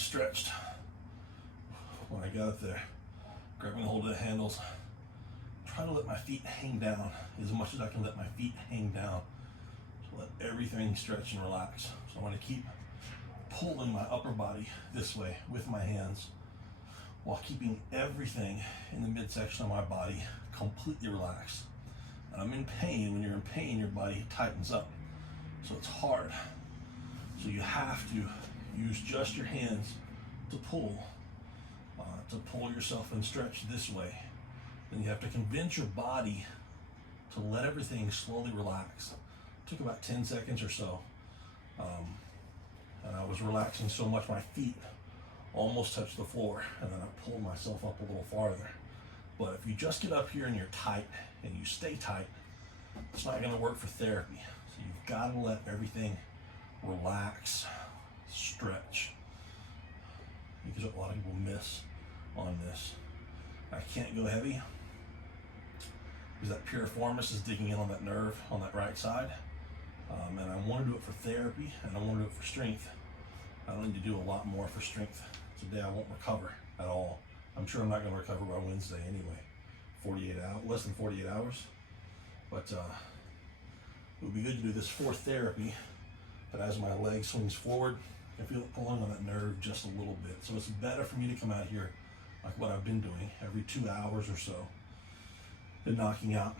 stretched when I got up there, grabbing hold of the handles. Try to let my feet hang down as much as I can let my feet hang down. So let everything stretch and relax. So I want to keep pulling my upper body this way with my hands while keeping everything in the midsection of my body completely relaxed. And I'm in pain. When you're in pain, your body tightens up. So it's hard. So you have to use just your hands to pull yourself and stretch this way. Then you have to convince your body to let everything slowly relax. It took about 10 seconds or so. And I was relaxing so much my feet almost touched the floor, and then I pulled myself up a little farther. But if you just get up here and you're tight and you stay tight, it's not going to work for therapy. So you've got to let everything relax, stretch, because a lot of people miss on this. I can't go heavy because that piriformis is digging in on that nerve on that right side. And I want to do it for therapy, and I want to do it for strength. I don't need to do a lot more for strength. Today I won't recover at all. I'm sure I'm not going to recover by Wednesday anyway. 48 hours, less than 48 hours. But it would be good to do this for therapy. But as my leg swings forward, I feel it pulling on that nerve just a little bit. So it's better for me to come out here like what I've been doing every 2 hours or so, than knocking out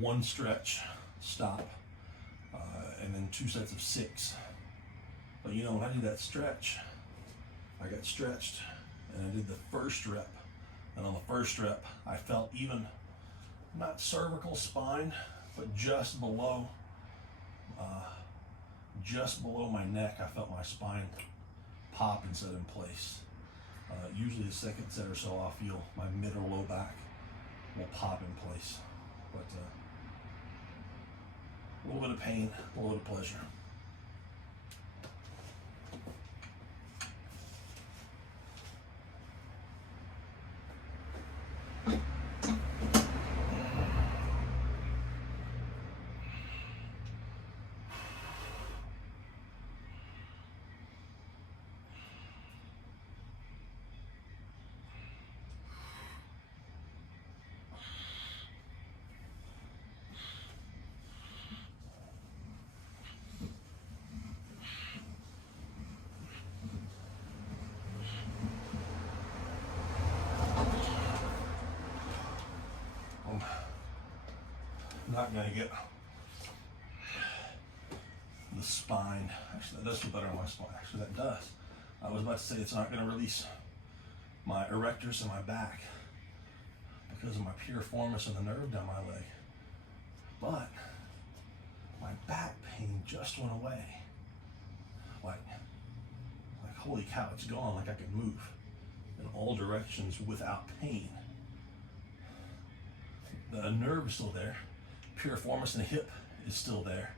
one stretch, stop, and then 2 sets of 6. But you know, when I did that stretch, I got stretched and I did the first rep. And on the first rep, I felt even, not cervical spine, but just below my neck, I felt my spine pop and set in place. Usually the second set or so, I'll feel my mid or low back will pop in place. But a little bit of pain, a little bit of pleasure. Not gonna get the spine. Actually, that does feel better on my spine. Actually, that does. I was about to say it's not gonna release my erectors in my back because of my piriformis and the nerve down my leg. But my back pain just went away. Like holy cow, it's gone. Like I could move in all directions without pain. The nerve is still there. Piriformis in the hip is still there,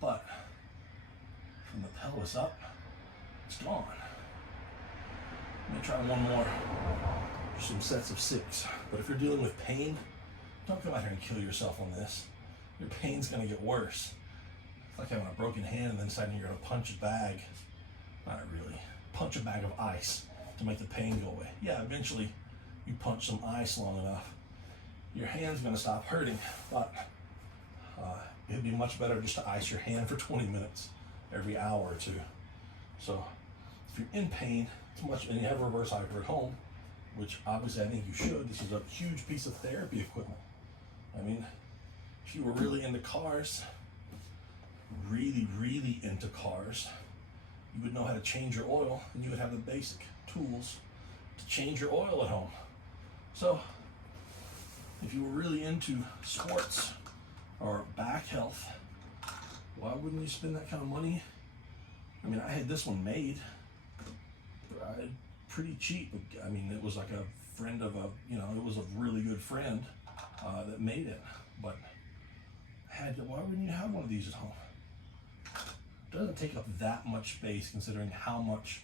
but from the pelvis up, it's gone. Let me try one more. Some sets of 6. But if you're dealing with pain, don't come out here and kill yourself on this. Your pain's gonna get worse. It's like having a broken hand and then deciding you're gonna punch a bag. Not really. Punch a bag of ice to make the pain go away. Yeah, eventually you punch some ice long enough, your hand's gonna stop hurting, but it'd be much better just to ice your hand for 20 minutes every hour or 2. So if you're in pain, and you have reverse hyper at home, which obviously I think you should. This is a huge piece of therapy equipment. I mean, if you were really into cars, really into cars, you would know how to change your oil, and you would have the basic tools to change your oil at home. So if you were really into sports or back health, why wouldn't you spend that kind of money? I mean, I had this one made pretty cheap. I mean, it was like a friend of it was a really good friend that made it. But why wouldn't you have one of these at home? It doesn't take up that much space considering how much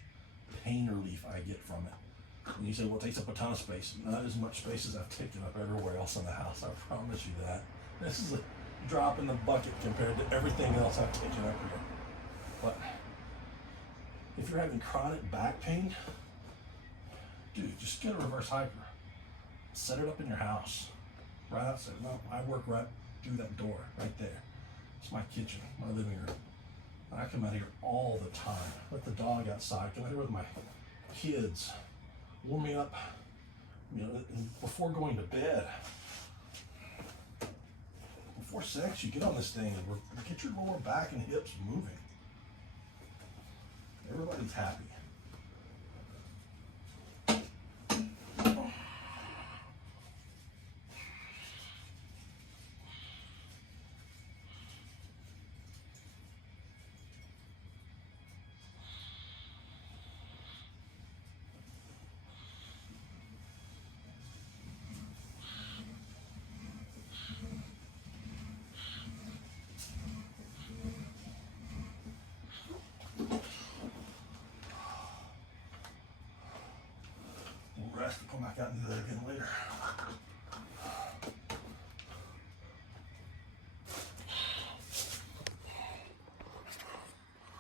pain relief I get from it. And you say, well, it takes up a ton of space. Not as much space as I've taken up everywhere else in the house, I promise you that. This is a drop in the bucket compared to everything else I've taken up here. But If you're having chronic back pain, dude, just get a reverse hyper. Set it up in your house. Right outside. No, I work right through that door, right there. It's my kitchen, my living room. I come out here all the time. Let the dog outside. Come out here with my kids. Warm me up, you know, before going to bed. Before sex, you get on this thing and get your lower back and hips moving. Everybody's happy. We'll rest and come back out and do that again later.